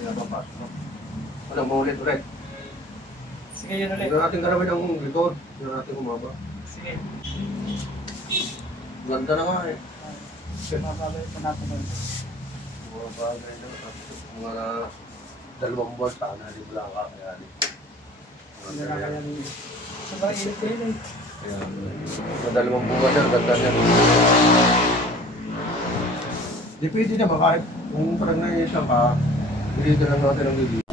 Hindi na papasok. Ano, maulit-ulit. Sige, yun ulit. Hindi na natin garawin ang likod. Hindi na natin kumaba. Sige. Ganda na nga eh. Mababay pa natin doon. Mga bagay na. Mga 2 buwan sana. Hindi ko lang kakayanin. Hindi na kaya nyo. Sobrang init din eh. Kaya, sa 2 buwan na, ganda niya. Di pwede na ba kahit kung parang naiisa ka, dito lang natin ang bibig.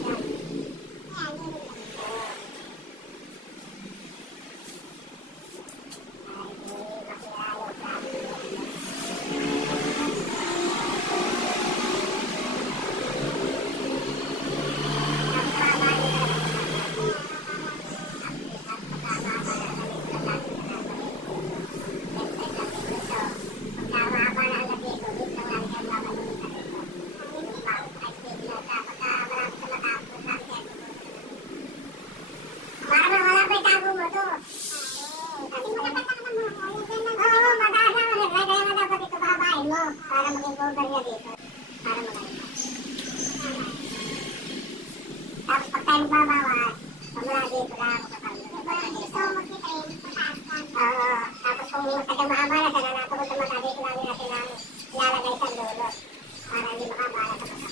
Para maging cover niya dito. Para maganda. Tapos pag tayo magbabawas, pamula dito lang ako kapag. Tapos kung tagang mahabala, sana natungod naman na dito lang natin ang ilalagay sa dulo. Para hindi makabala sa kasama.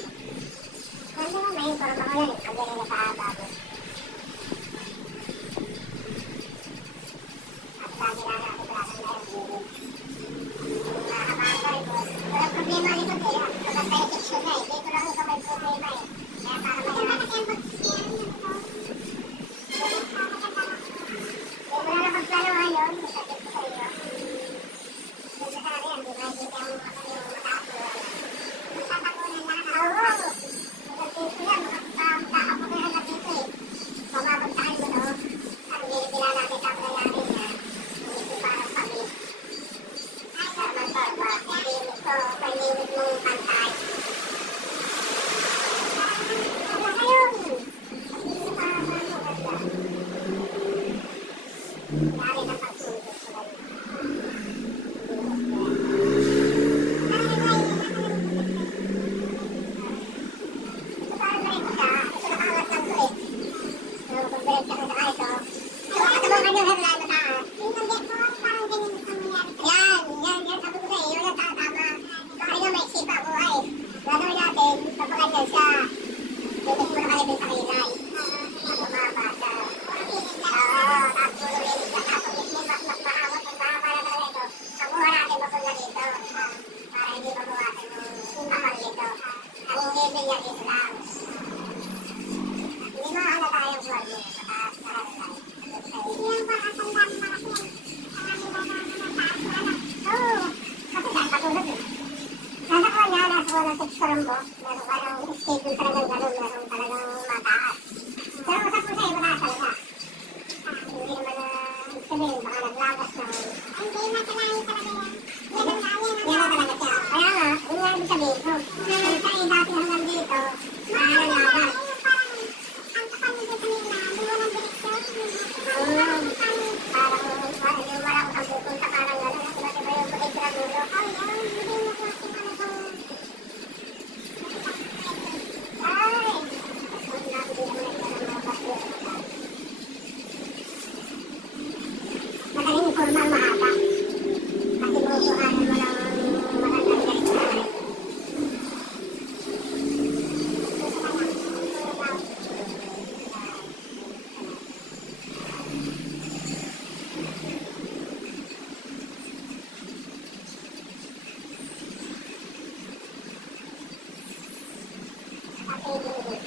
Kung naman may inform ako yan, ang ganyan na sa bago. At lagi lang natin plasan na yung gilid. Walang problema nito kaya kapag tayo section na eh. Dito lang ito may problema eh. Kaya para malaman. Wala na pagplano ngayon. Masakit ko sa iyo. Doon sa kaya yan, di ba? Hindi kaya mo matapos. Tatakunan lang na. Oo. Magagpin ko yan. Makakapukuhan na dito eh. Pamabagtaan mo no. Ang ginigila natin kapag natin na. Hindi parang kami. So, pag-limit mong pantay. Wala kayo! Hindi pa maganda. Dali na pagsunod ko kayo. Ito parang ganito siya. Ito nakaangat lang ko eh. So, kung direct ka sa ito. Ito mo kanyang headline na taas. Yung nandiyan ko, parang ganyan gusto mangyari. Yan. Sabi ko sa'yo, yun ang tama. Baka nga may sipa ko ay. Gagawin natin, papaganyan siya. Tumis mo na kayo din sa kilay. Bumaba siya. Oo, tapos ulit siya. Tapos mismo mas maawat kung mahaba na talaga ito. Kamuha natin bakula dito. Para hindi mabuwasan yung bakal dito. Ang level niya dito lang. Hindi mahalata yung buwan mo. Hindi yung pakasal lang para siya. Oo. Kasi saan patulog eh. Nasa ko niya, nasa ko ng texturan mo. Meron parang schedule talagang gano'n. Meron talagang mataas. Pero usap mo sa'yo, mataas talaga. Hindi naman sabihin, baka naglagas na. Hindi, nasa lahi talaga yan. Yan na talaga siya. Kaya nga, yun nga ibig sabihin ko. Kung sa'yo dati hanggang dito, nalalagas. Ang kapal nito sa nila, doon ang direksyon. Parang yung wala ko kang pupunta, parang gano'n. Iba yung pagkikira dulo. Ay, hindi mo ko kasi ano itong... Ay! Ang natin din naman ito ng mga pasyo. Madaling formal mahaba. Kasi bubuhanan mo ng magandang direksyon. Thank you.